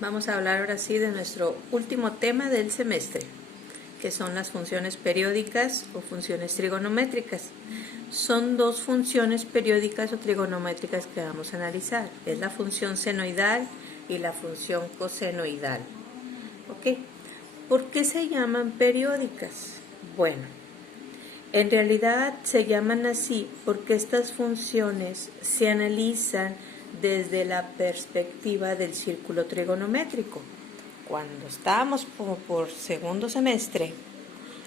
Vamos a hablar ahora sí de nuestro último tema del semestre, que son las funciones periódicas o funciones trigonométricas. Son dos funciones periódicas o trigonométricas que vamos a analizar. Es la función senoidal y la función cosenoidal. ¿Ok? ¿Por qué se llaman periódicas? Bueno, en realidad se llaman así porque estas funciones se analizan desde la perspectiva del círculo trigonométrico. Cuando estábamos por segundo semestre,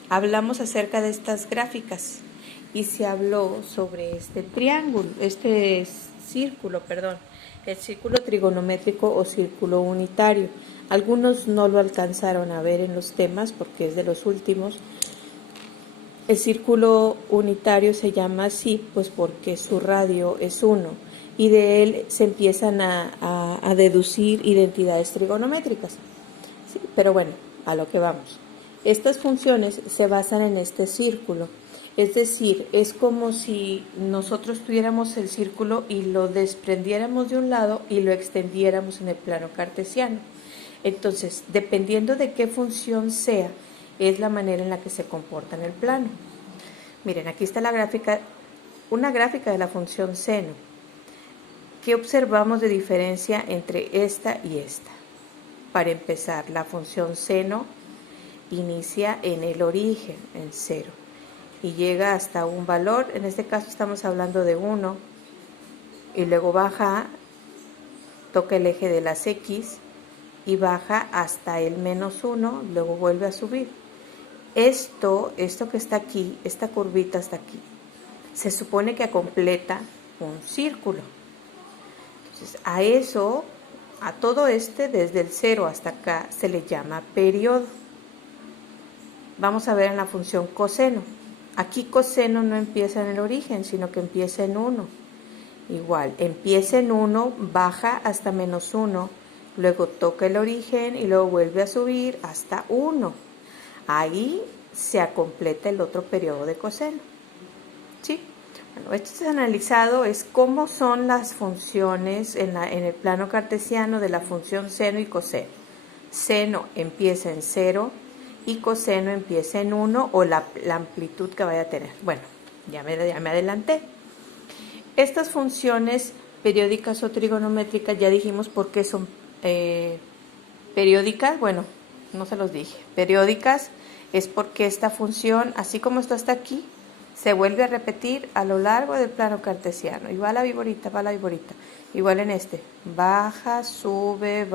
hablamos acerca de estas gráficas y se habló sobre este triángulo, el círculo trigonométrico o círculo unitario. Algunos no lo alcanzaron a ver en los temas porque es de los últimos. El círculo unitario se llama así pues porque su radio es 1 y de él se empiezan a deducir identidades trigonométricas. Sí, pero bueno, a lo que vamos. Estas funciones se basan en este círculo, es decir, es como si nosotros tuviéramos el círculo y lo desprendiéramos de un lado y lo extendiéramos en el plano cartesiano. Entonces, dependiendo de qué función sea, es la manera en la que se comporta en el plano. Miren, aquí está la gráfica, una gráfica de la función seno. ¿Qué observamos de diferencia entre esta y esta? Para empezar, la función seno inicia en el origen, en 0, y llega hasta un valor, en este caso estamos hablando de 1, y luego baja, toca el eje de las X, y baja hasta el -1, luego vuelve a subir. Esto que está aquí, esta curvita está aquí, se supone que completa un círculo. Entonces, a todo desde el 0 hasta acá, se le llama periodo. Vamos a ver en la función coseno. Aquí coseno no empieza en el origen, sino que empieza en 1. Igual, empieza en 1, baja hasta -1, luego toca el origen y luego vuelve a subir hasta 1. Ahí se completa el otro periodo de coseno. ¿Sí? Bueno, esto es analizado, es cómo son las funciones en el plano cartesiano de la función seno y coseno. Seno empieza en 0 y coseno empieza en 1 o la amplitud que vaya a tener. Bueno, ya me adelanté. Estas funciones periódicas o trigonométricas, ya dijimos por qué son periódicas. Bueno, no se los dije. Periódicas es porque esta función, así como está hasta aquí, se vuelve a repetir a lo largo del plano cartesiano. Y va la viborita. Igual en este. Baja, sube,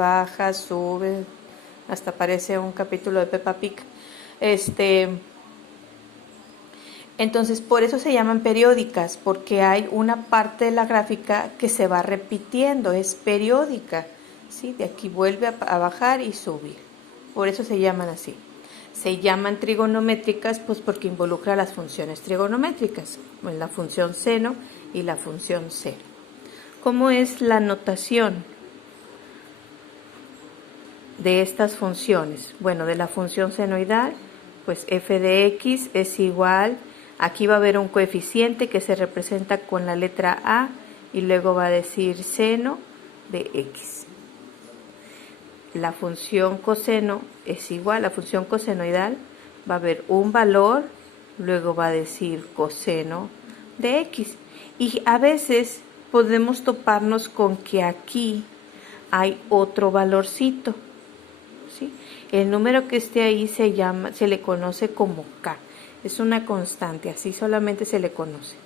hasta parece un capítulo de Peppa Pig. Entonces, por eso se llaman periódicas, porque hay una parte de la gráfica que se va repitiendo, es periódica, ¿sí? De aquí vuelve a bajar y subir. Por eso se llaman así. Se llaman trigonométricas, pues porque involucra las funciones trigonométricas, la función seno y la función seno. ¿Cómo es la notación de estas funciones? Bueno, de la función senoidal, pues f de x es igual, aquí va a haber un coeficiente que se representa con la letra a y luego va a decir seno de x. La función coseno es igual, la función cosenoidal va a haber un valor, luego va a decir coseno de x. Y a veces podemos toparnos con que aquí hay otro valorcito, ¿sí? El número que esté ahí se le conoce como k, es una constante, así solamente se le conoce.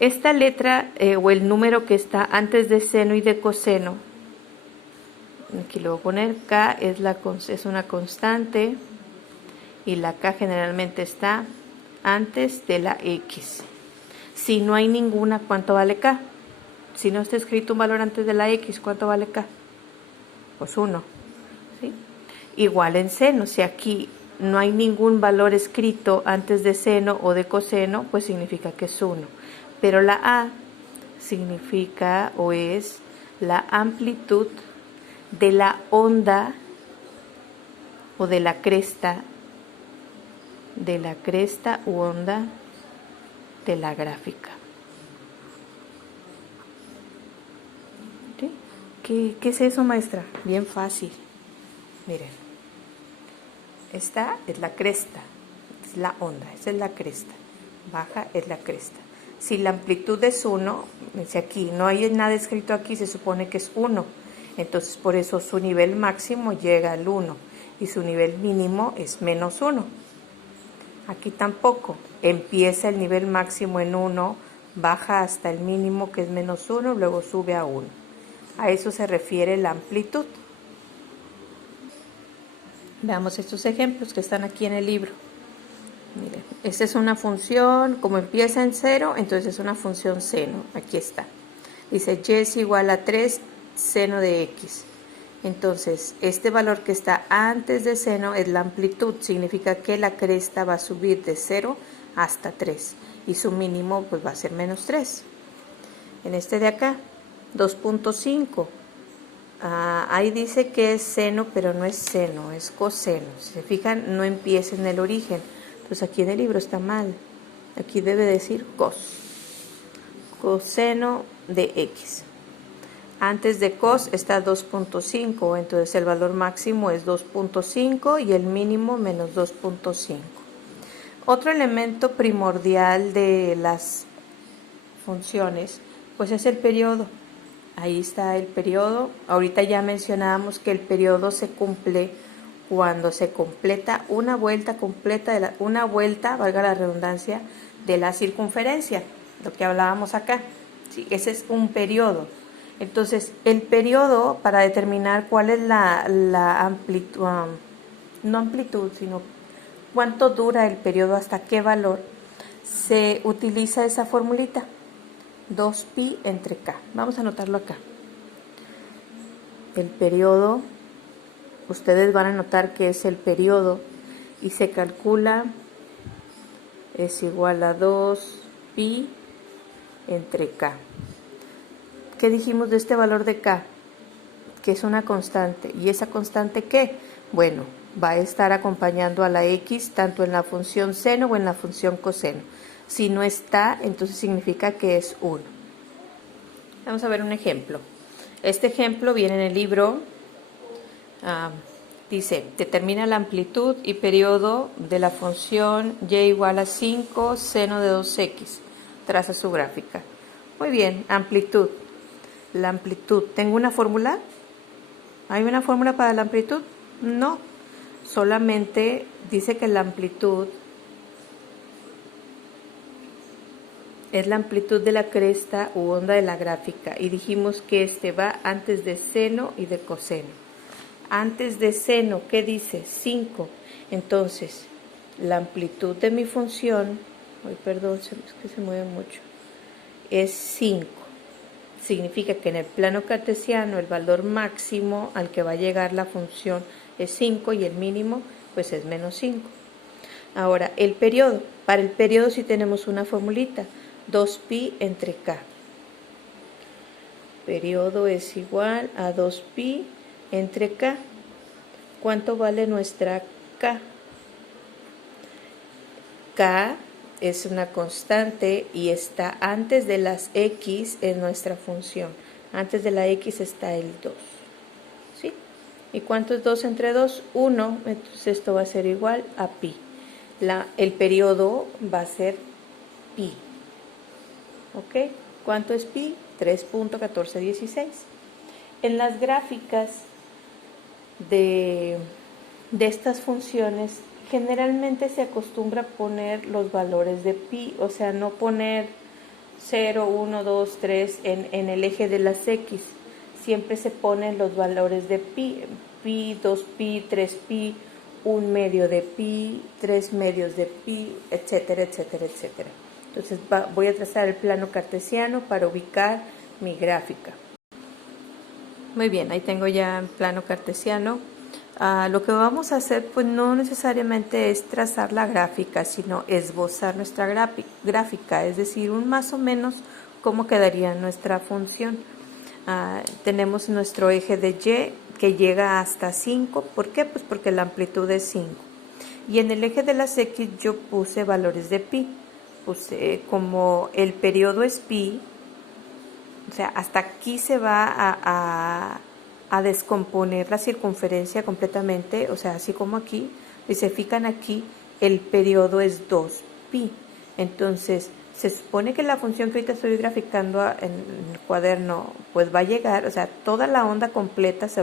Esta letra o el número que está antes de seno y de coseno, aquí le voy a poner k, es una constante y la k generalmente está antes de la x. Si no hay ninguna, ¿cuánto vale k? Si no está escrito un valor antes de la x, ¿cuánto vale k? Pues 1. ¿Sí? Igual en seno, si aquí no hay ningún valor escrito antes de seno o de coseno, pues significa que es 1. Pero la a significa o es la amplitud de la onda o de la cresta u onda de la gráfica. ¿Sí? ¿Qué es eso, maestra? Bien fácil. Miren, esta es la cresta, es la onda, esa es la cresta. Baja es la cresta. Si la amplitud es 1, dice aquí, no hay nada escrito aquí, se supone que es 1. Entonces, por eso su nivel máximo llega al 1 y su nivel mínimo es menos 1. Aquí tampoco. Empieza el nivel máximo en 1, baja hasta el mínimo que es menos 1, luego sube a 1. A eso se refiere la amplitud. Veamos estos ejemplos que están aquí en el libro. Miren, esta es una función, como empieza en 0, entonces es una función seno. Aquí está. Dice y es igual a 3 seno de x. Entonces, este valor que está antes de seno es la amplitud. Significa que la cresta va a subir de 0 hasta 3. Y su mínimo pues va a ser menos 3. En este de acá, 2.5. Ahí dice que es seno, pero no es seno, es coseno. Si se fijan, no empieza en el origen. Entonces aquí en el libro está mal. Aquí debe decir coseno de x. Antes de cos está 2.5, entonces el valor máximo es 2.5 y el mínimo menos 2.5. Otro elemento primordial de las funciones, pues es el periodo. Ahí está el periodo. Ahorita ya mencionábamos que el periodo se cumple cuando se completa una vuelta completa, una vuelta, valga la redundancia, de la circunferencia, lo que hablábamos acá. Sí, ese es un periodo. Entonces, el periodo, para determinar cuál es la amplitud, no amplitud, sino cuánto dura el periodo, hasta qué valor, se utiliza esa formulita. 2pi entre k. Vamos a anotarlo acá. El periodo, ustedes van a notar que es el periodo y se calcula, es igual a 2pi entre k. ¿Qué dijimos de este valor de k? Que es una constante. ¿Y esa constante qué? Bueno, va a estar acompañando a la x tanto en la función seno o en la función coseno. Si no está, entonces significa que es 1. Vamos a ver un ejemplo. Este ejemplo viene en el libro. Dice, determina la amplitud y periodo de la función y igual a 5 seno de 2x. Traza su gráfica. Muy bien, amplitud. La amplitud, ¿tengo una fórmula? ¿Hay una fórmula para la amplitud? No, solamente dice que la amplitud es la amplitud de la cresta u onda de la gráfica y dijimos que este va antes de seno y de coseno. Antes de seno, ¿qué dice? 5. Entonces, la amplitud de mi función, perdón, es que se mueve mucho, es 5. Significa que en el plano cartesiano el valor máximo al que va a llegar la función es 5 y el mínimo pues es menos 5. Ahora, el periodo. Para el periodo sí tenemos una formulita. 2pi entre k. Periodo es igual a 2pi entre k. ¿Cuánto vale nuestra k? K es una constante y está antes de las x en nuestra función. Antes de la x está el 2. ¿Sí? ¿Y cuánto es 2 entre 2? 1. Entonces esto va a ser igual a pi. El periodo va a ser pi. ¿Ok? ¿Cuánto es pi? 3.1416. En las gráficas de estas funciones, generalmente se acostumbra a poner los valores de pi, o sea, no poner 0, 1, 2, 3 en el eje de las x. Siempre se ponen los valores de pi, 2pi, 3pi, 1 medio de pi, 3 medios de pi, etcétera, etcétera, etcétera. Entonces voy a trazar el plano cartesiano para ubicar mi gráfica. Muy bien, ahí tengo ya el plano cartesiano. Lo que vamos a hacer pues no necesariamente es trazar la gráfica, sino esbozar nuestra gráfica, es decir, un más o menos cómo quedaría nuestra función. Tenemos nuestro eje de y que llega hasta 5. ¿Por qué? Pues porque la amplitud es 5. Y en el eje de las x yo puse valores de pi. Puse como el periodo es pi, O sea, hasta aquí se va a descomponer la circunferencia completamente, o sea, así como aquí, si se fijan aquí, el periodo es 2pi. Entonces, se supone que la función que ahorita estoy graficando en el cuaderno, pues va a llegar, o sea, toda la onda completa se va